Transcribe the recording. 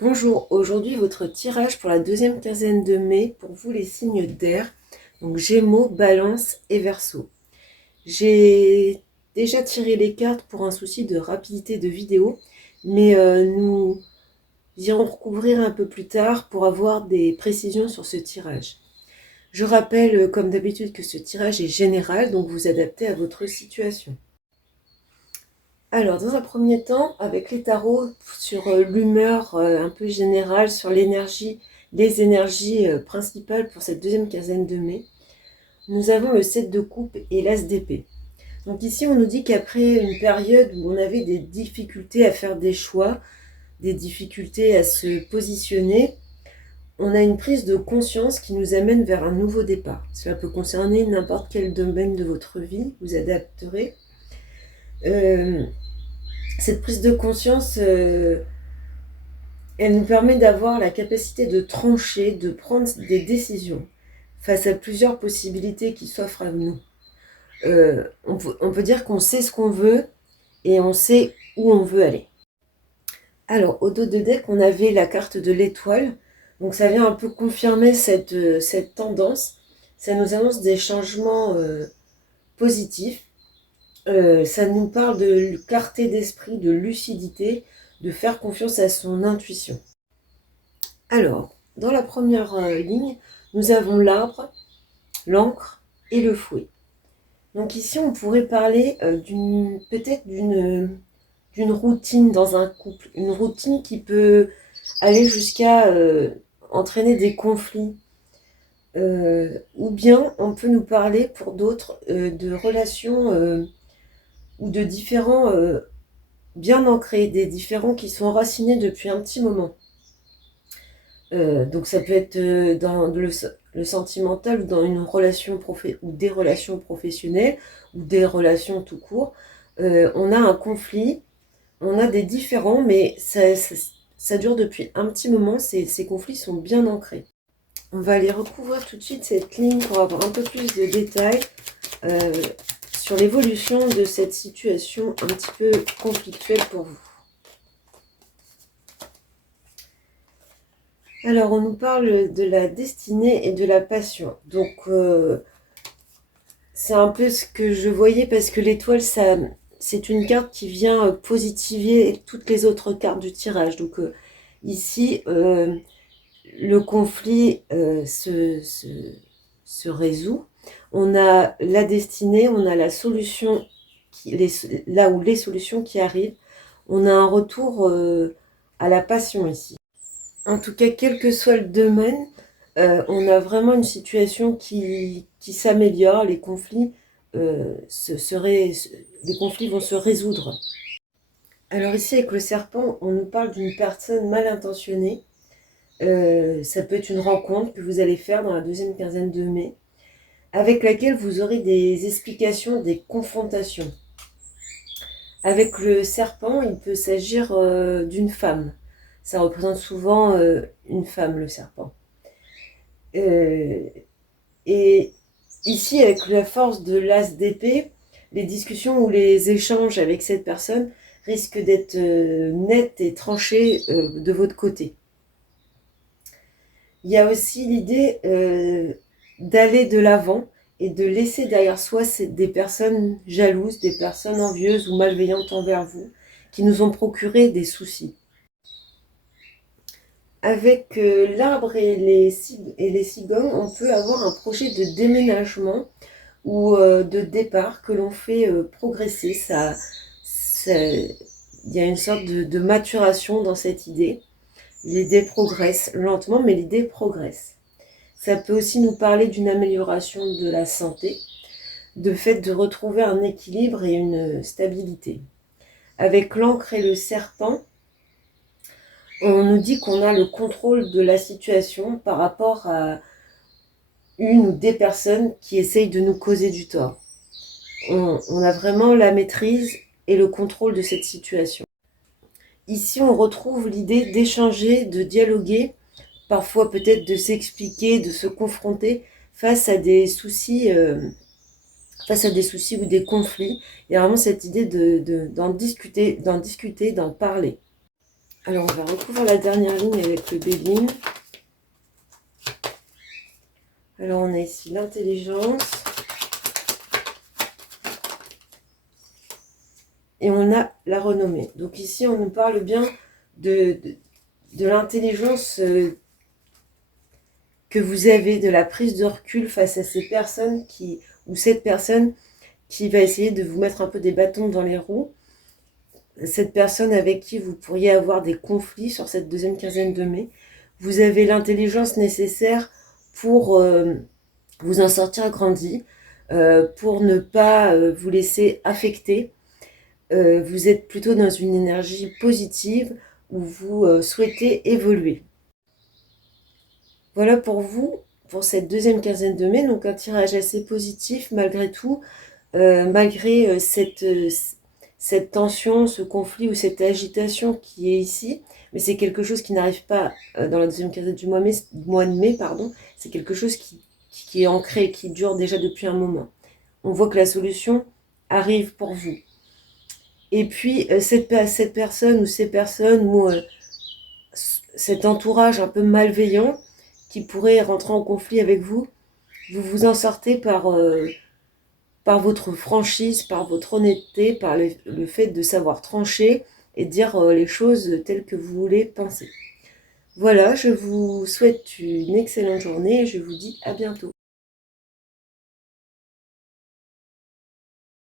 Bonjour, aujourd'hui votre tirage pour la deuxième quinzaine de mai pour vous les signes d'air, donc Gémeaux, Balance et Verseau. J'ai déjà tiré les cartes pour un souci de rapidité de vidéo, mais nous irons recouvrir un peu plus tard pour avoir des précisions sur ce tirage. Je rappelle comme d'habitude que ce tirage est général, donc vous adaptez à votre situation. Alors, dans un premier temps, avec les tarots, sur l'humeur un peu générale, sur l'énergie, les énergies principales pour cette deuxième quinzaine de mai, nous avons le 7 de coupe et l'as d'épée. Donc ici, on nous dit qu'après une période où on avait des difficultés à faire des choix, des difficultés à se positionner, on a une prise de conscience qui nous amène vers un nouveau départ. Cela peut concerner n'importe quel domaine de votre vie, vous adapterez. Cette prise de conscience, elle nous permet d'avoir la capacité de trancher, de prendre des décisions face à plusieurs possibilités qui s'offrent à nous. On peut dire qu'on sait ce qu'on veut et on sait où on veut aller. Alors, au dos de deck, on avait la carte de l'étoile. Donc, ça vient un peu confirmer cette tendance. Ça nous annonce des changements positifs. Ça nous parle de clarté d'esprit, de lucidité, de faire confiance à son intuition. Alors, dans la première ligne, nous avons l'arbre, l'encre et le fouet. Donc ici, on pourrait parler peut-être d'une routine dans un couple, une routine qui peut aller jusqu'à entraîner des conflits. Ou bien on peut nous parler pour d'autres de relations ou de différents bien ancrés, des différents qui sont enracinés depuis un petit moment. Donc ça peut être dans le sentimental ou dans une relation ou des relations professionnelles ou des relations tout court. On a un conflit, on a des différends, mais ça dure depuis un petit moment, ces conflits sont bien ancrés. On va aller recouvrir tout de suite cette ligne pour avoir un peu plus de détails sur l'évolution de cette situation un petit peu conflictuelle pour vous. Alors, on nous parle de la destinée et de la passion. Donc, c'est un peu ce que je voyais parce que l'étoile, c'est une carte qui vient positiver toutes les autres cartes du tirage. Donc, ici, le conflit se résout. On a la destinée, on a la solution, là où les solutions qui arrivent. On a un retour à la passion ici. En tout cas, quel que soit le domaine, on a vraiment une situation qui s'améliore. Les conflits, les conflits vont se résoudre. Alors ici, avec le serpent, on nous parle d'une personne mal intentionnée. Ça peut être une rencontre que vous allez faire dans la deuxième quinzaine de mai, avec laquelle vous aurez des explications, des confrontations. Avec le serpent, il peut s'agir d'une femme. Ça représente souvent une femme, le serpent. Et ici, avec la force de l'as d'épée, les discussions ou les échanges avec cette personne risquent d'être nettes et tranchés de votre côté. Il y a aussi l'idée d'aller de l'avant et de laisser derrière soi des personnes jalouses, des personnes envieuses ou malveillantes envers vous, qui nous ont procuré des soucis. Avec l'arbre et les cigognes, on peut avoir un projet de déménagement ou de départ que l'on fait progresser. Il y a une sorte de maturation dans cette idée. L'idée progresse lentement, mais l'idée progresse. Ça peut aussi nous parler d'une amélioration de la santé, de fait de retrouver un équilibre et une stabilité. Avec l'encre et le serpent, on nous dit qu'on a le contrôle de la situation par rapport à une ou des personnes qui essayent de nous causer du tort. On a vraiment la maîtrise et le contrôle de cette situation. Ici, on retrouve l'idée d'échanger, de dialoguer, parfois peut-être de s'expliquer, de se confronter face à des soucis, ou des conflits. Il y a vraiment cette idée d'en discuter, d'en parler. Alors, on va recouvrir la dernière ligne avec le Béline. Alors, on a ici l'intelligence. Et on a la renommée. Donc ici, on nous parle bien de l'intelligence que vous avez, de la prise de recul face à ces personnes ou cette personne qui va essayer de vous mettre un peu des bâtons dans les roues. Cette personne avec qui vous pourriez avoir des conflits sur cette deuxième quinzaine de mai. Vous avez l'intelligence nécessaire pour vous en sortir grandi, pour ne pas vous laisser affecter. Vous êtes plutôt dans une énergie positive où vous souhaitez évoluer. Voilà pour vous, pour cette deuxième quinzaine de mai. Donc un tirage assez positif malgré tout, malgré cette tension, ce conflit ou cette agitation qui est ici. Mais c'est quelque chose qui n'arrive pas dans la deuxième quinzaine du mois de mai. C'est quelque chose qui est ancré, qui dure déjà depuis un moment. On voit que la solution arrive pour vous. Et puis, cette personne ou ces personnes ou cet entourage un peu malveillant qui pourrait rentrer en conflit avec vous, vous vous en sortez par votre franchise, par votre honnêteté, par le fait de savoir trancher et dire les choses telles que vous voulez penser. Voilà, je vous souhaite une excellente journée et je vous dis à bientôt.